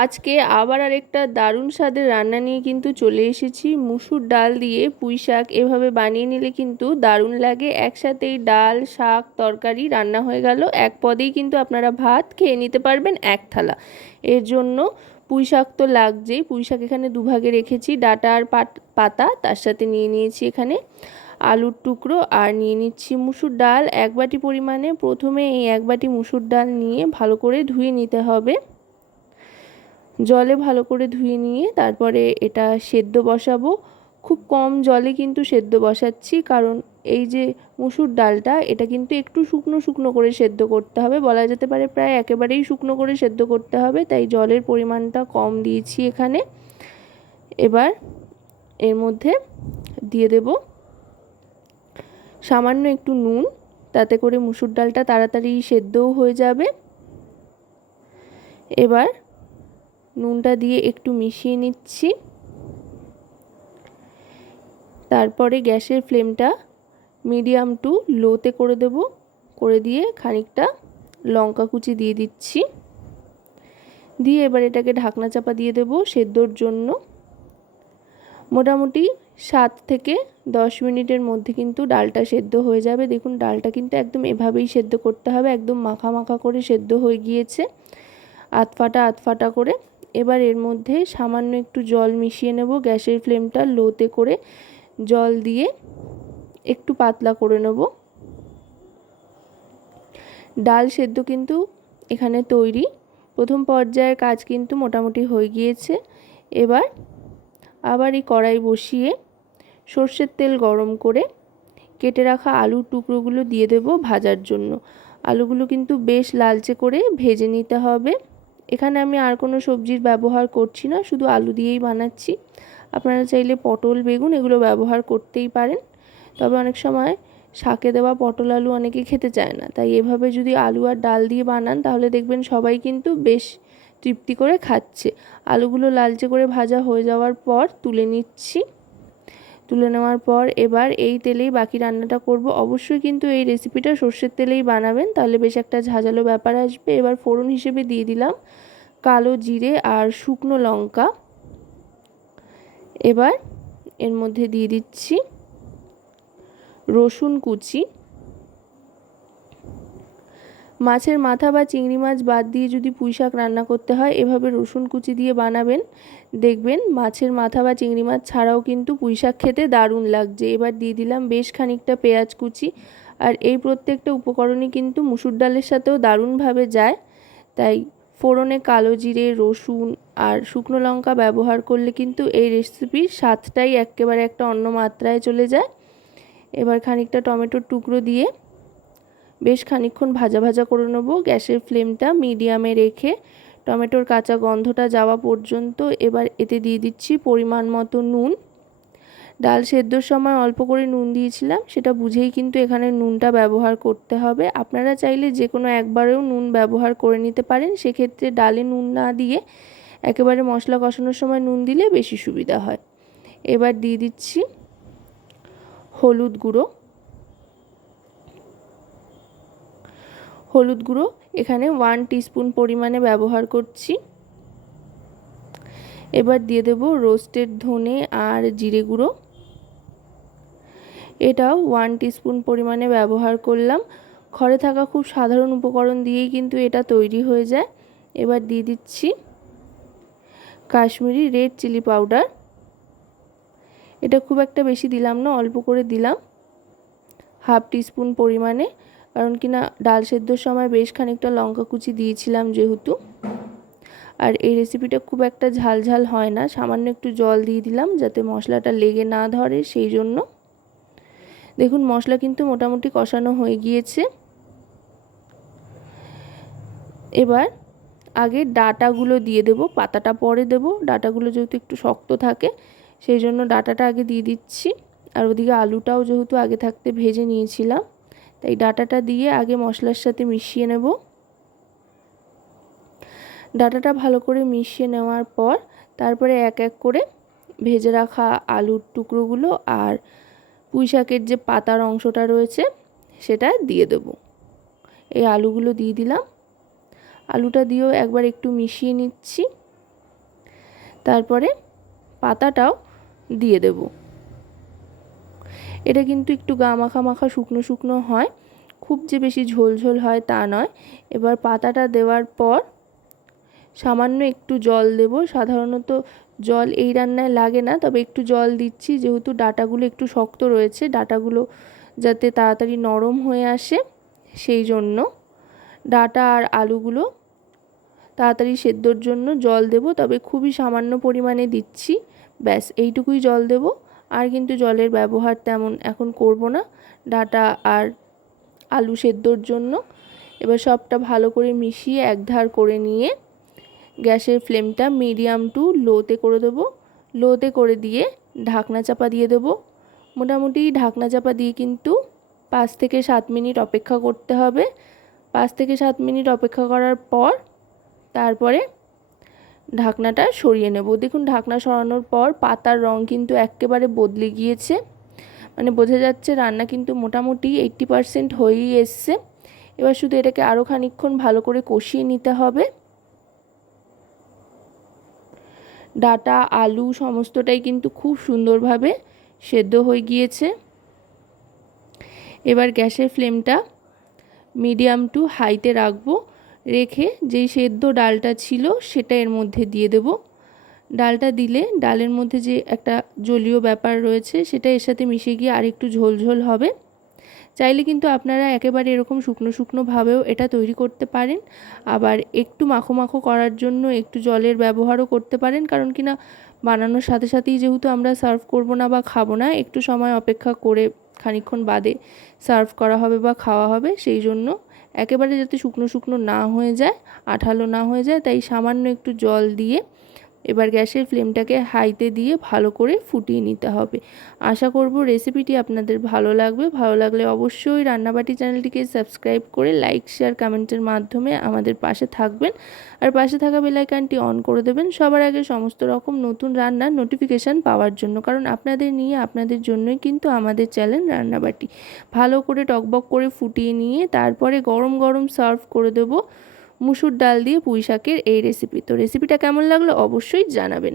আজকে আবার আরেকটা দারুণ স্বাদের রান্না নিয়ে কিন্তু চলে এসেছি। মুসুর ডাল দিয়ে পুঁই শাক এভাবে বানিয়ে নিলে কিন্তু দারুণ লাগে। একসাথেই ডাল, শাক, তরকারি রান্না হয়ে গেল। এক পদেই কিন্তু আপনারা ভাত খেয়ে নিতে পারবেন এক থালা। এর জন্য পুঁই শাক তো লাগছেই। পুঁই শাক এখানে দুভাগে রেখেছি। ডাটা আর পাতা তার সাথে নিয়ে নিয়েছি এখানে আলুর টুকরো আর নিয়ে নিচ্ছি মুসুর ডাল। এক বাটি পরিমাণে। প্রথমে এই এক বাটি মুসুর ডাল নিয়ে ভালো করে ধুয়ে নিতে হবে। জলে ভালো করে ধুয়ে নিয়ে তারপরে এটা সেদ্ধ বসাবো। খুব কম জলে কিন্তু সেদ্ধ বসাচ্ছি, কারণ এই যে মুসুর ডালটা, এটা কিন্তু একটু শুকনো শুকনো করে সেদ্ধ করতে হবে। বলা যেতে পারে প্রায় একেবারেই শুকনো করে সেদ্ধ করতে হবে, তাই জলের পরিমাণটা কম দিয়েছি এখানে। এবার এর মধ্যে দিয়ে দেব সামান্য একটু নুন, তাতে করে মুসুর ডালটা তাড়াতাড়ি সেদ্ধও হয়ে যাবে। এবার নুনটা দিয়ে একটু মিশিয়ে নিচ্ছি। তারপরে গ্যাসের ফ্লেমটা মিডিয়াম টু লোতে করে দেব। করে দিয়ে খানিকটা লঙ্কা কুচি দিয়ে দিচ্ছি। দিয়ে এবার এটাকে ঢাকনা চাপা দিয়ে দেব সেদ্ধর জন্য। মোটামুটি সাত থেকে দশ মিনিটের মধ্যে কিন্তু ডালটা সেদ্ধ হয়ে যাবে। দেখুন, ডালটা কিন্তু একদম এভাবেই সেদ্ধ করতে হবে। একদম মাখা মাখা করে সেদ্ধ হয়ে গিয়েছে। আতফাটা আতফাটা করে এবার এর মধ্যে সামান্য একটু জল মিশিয়ে নেব। গ্যাসের ফ্লেমটা লোতে করে জল দিয়ে একটু পাতলা করে নেব। ডাল সেদ্ধ কিন্তু এখানে তৈরি। প্রথম পর্যায়ের কাজ কিন্তু মোটামুটি হয়ে গিয়েছে। এবার আবার এই কড়াই বসিয়ে সর্ষের তেল গরম করে কেটে রাখা আলুর টুকরোগুলো দিয়ে দেব ভাজার জন্য। আলুগুলো কিন্তু বেশ লালচে করে ভেজে নিতে হবে। এখানে আমি আর কোনো সবজির ব্যবহার করছি না, শুধু আলু দিয়েই বানাচ্ছি। আপনারা চাইলে পটল, বেগুন এগুলো ব্যবহার করতেই পারেন। তবে অনেক সময় শাকে দেওয়া পটল আলু অনেকে খেতে চায় না। তাই এভাবে যদি আলু আর ডাল দিয়ে বানান, তাহলে দেখবেন সবাই কিন্তু বেশ তৃপ্তি করে খাচ্ছে। আলুগুলো লালচে করে ভাজা হয়ে যাওয়ার পর তুলে নিচ্ছি। তুলে নেওয়ার পর এবার এই তেলেই বাকি রান্নাটা করব। অবশ্যই কিন্তু এই রেসিপিটা সর্ষের তেলেই বানাবেন, তাহলে বেশ একটা ঝাঁঝালো ব্যাপার আসবে। এবার ফোড়ন হিসেবে দিয়ে দিলাম কালো জিরে আর শুকনো লঙ্কা। এবার এর মধ্যে দিয়ে দিচ্ছি রসুন কুচি। মাছের মাথা বা চিংড়ি মাছ বাদ দিয়ে যদি পুঁই শাক রান্না করতে হয়, এভাবে রসুন কুচি দিয়ে বানাবেন। দেখবেন মাছের মাথা বা চিংড়ি মাছ ছাড়াও কিন্তু পুঁই শাক খেতে দারুণ লাগছে। এবার দিয়ে দিলাম বেশ খানিকটা পেঁয়াজ কুচি। আর এই প্রত্যেকটা উপকরণই কিন্তু মুসুর ডালের সাথেও দারুণভাবে যায়। তাই ফোড়নে কালো জিরে, রসুন আর শুকনো লঙ্কা ব্যবহার করলে কিন্তু এই রেসিপির স্বাদটাই একেবারে একটা অন্য মাত্রায় চলে যায়। এবার খানিকটা টমেটোর টুকরো দিয়ে বেশ খানিক্ষণ ভাজা ভাজা করে নেব। গ্যাসের ফ্লেমটা মিডিয়ামে রেখে টমেটোর কাঁচা গন্ধটা যাওয়া পর্যন্ত এবার এতে দিয়ে দিচ্ছি পরিমাণ মতো নুন। ডাল সেদ্ধর সময় অল্প করে নুন দিয়েছিলাম, সেটা বুঝেই কিন্তু এখানে নুনটা ব্যবহার করতে হবে। আপনারা চাইলে যে কোনো একবারেও নুন ব্যবহার করে নিতে পারেন, সেক্ষেত্রে ডালে নুন না দিয়ে একেবারে মশলা কষানোর সময় নুন দিলে বেশি সুবিধা হয়। এবার দিয়ে দিচ্ছি হলুদ গুঁড়ো। হলুদ গুঁড়ো, এখানে ওয়ান টিস্পুন পরিমাণে ব্যবহার করছি। এবার দিয়ে দেব রোস্টেড ধনে আর জিরে গুঁড়ো। এটাও ওয়ান টিস্পুন পরিমাণে ব্যবহার করলাম। ঘরে থাকা খুব সাধারণ উপকরণ দিয়েই কিন্তু এটা তৈরি হয়ে যায়। এবার দিয়ে দিচ্ছি কাশ্মীরি রেড চিলি পাউডার এটা খুব একটা বেশি দিলাম না, অল্প করে দিলাম। হাফ টিস্পুন পরিমাণে। কারণ কি না, ডাল সেদ্ধর সময় বেশ খানিকটা লঙ্কা কুচি দিয়েছিলাম যেহেতু। আর এই রেসিপিটা খুব একটা ঝাল ঝাল হয় না, সামান্য একটু জল দিয়ে দিলাম যাতে মশলাটা লেগে না ধরে সেই জন্য। দেখুন, মশলা কিন্তু মোটামুটি কষানো হয়ে গিয়েছে। এবার আগে ডাটাগুলো দিয়ে দেব, পাতাটা পরে দেব। ডাটাগুলো যেহেতু একটু শক্ত থাকে, সেই জন্য ডাটাটা আগে দিয়ে দিচ্ছি। আর ওদিকে আলুটাও যেহেতু আগে থাকতে ভেজে নিয়েছিলাম। তাই ডাটাটা দিয়ে আগে মশলার সাথে মিশিয়ে নেব। ডাটাটা ভালো করে মিশিয়ে নেওয়ার পর তারপরে এক এক করে ভেজে রাখা আলুর টুকরোগুলো আর পুঁই শাকের যে পাতার অংশটা রয়েছে সেটা দিয়ে দেব। এই আলুগুলো দিয়ে দিলাম। আলুটা দিয়েও একবার একটু মিশিয়ে নিচ্ছি। তারপরে পাতাটাও দিয়ে দেব। এটা কিন্তু একটু গা মাখা মাখা শুকনো শুকনো হয়। খুব যে বেশি ঝোল ঝোল হয় তা নয়। এবার পাতাটা দেওয়ার পর সামান্য একটু জল দেব। সাধারণত জল এই রান্নায় লাগে না, তবে একটু জল দিচ্ছি। যেহেতু ডাটাগুলো একটু শক্ত রয়েছে, ডাটাগুলো যাতে তাড়াতাড়ি নরম হয়ে আসে, সেই জন্য ডাটা আর আলুগুলো তাড়াতাড়ি সেদ্ধর জন্য জল দেব। তবে খুবই সামান্য পরিমাণে দিচ্ছি। ব্যাস, এইটুকুই জল দেব। আর কিন্তু জলের ব্যবহার তেমন এখন করব না। ডাটা আর আলু সেদ্ধর জন্য। এবার সবটা ভালো করে মিশিয়ে একধার করে নিয়ে গ্যাসের ফ্লেমটা মিডিয়াম টু লোতে করে দেবো। লোতে করে দিয়ে ঢাকনা চাপা দিয়ে দেবো। মোটামুটি ঢাকনা চাপা দিয়ে কিন্তু পাঁচ থেকে সাত মিনিট অপেক্ষা করতে হবে। পাঁচ থেকে সাত মিনিট অপেক্ষা করার পর তারপরে ঢাকনাটা সরিয়ে নেব। দেখুন, ঢাকনা সরানোর পর পাতার রং কিন্তু একেবারে বদলে গিয়েছে। মানে বোঝা যাচ্ছে রান্না কিন্তু মোটামুটি এইট্টি পারসেন্ট হয়েই এসছে। এবার শুধু এটাকে আরও খানিক্ষণ ভালো করে কষিয়ে নিতে হবে। ডাটা, আলু সমস্তটাই কিন্তু খুব সুন্দরভাবে সেদ্ধ হয়ে গিয়েছে। এবার গ্যাসের ফ্লেমটা মিডিয়াম টু হাইতে রাখব। রেখে যেই সেদ্ধ ডালটা ছিল সেটা এর মধ্যে দিয়ে দেব। ডালটা দিলে ডালের মধ্যে যে একটা জলীয় ব্যাপার রয়েছে সেটা এর সাথে মিশে গিয়ে আর একটু ঝোল ঝোল হবে। চাইলে কিন্তু আপনারা একেবারে এরকম শুকনো শুকনোভাবেও এটা তৈরি করতে পারেন। আবার একটু মাখো মাখো করার জন্য একটু জলের ব্যবহারও করতে পারেন। কারণ কি না, বানানোর সাথে সাথেই যেহেতু আমরা সার্ভ করব না বা খাব না, একটু সময় অপেক্ষা করে খানিক্ষণ বাদে সার্ভ করা হবে বা খাওয়া হবে, সেই জন্য একেবারে যাতে শুকনো শুকনো না হয়ে যায়, আঠালো না হয়ে যায়, তাই সামান্য একটু জল দিয়ে এবার গ্যাসের ফ্লেমটাকে হাইতে দিয়ে ভালো করে ফুটিয়ে নিতে হবে। আশা করব রেসিপিটি আপনাদের ভালো লাগবে। ভালো লাগলে অবশ্যই রান্নাবাটি চ্যানেলটিকে সাবস্ক্রাইব করে লাইক, শেয়ার, কমেন্টের মাধ্যমে আমাদের পাশে থাকবেন। আর পাশে থাকা বেলাইকানটি অন করে দেবেন। সবার আগে সমস্ত রকম নতুন রান্নার নোটিফিকেশান পাওয়ার জন্য, কারণ আপনাদের নিয়ে আপনাদের জন্যই কিন্তু আমাদের চ্যানেল রান্নাবাটি। ভালো করে টকবক করে ফুটিয়ে নিয়ে তারপরে গরম গরম সার্ভ করে দেবো। মুসুর ডাল দিয়ে পুঁই শাকের এই রেসিপি তো রেসিপিটা কেমন লাগল অবশ্যই জানাবেন।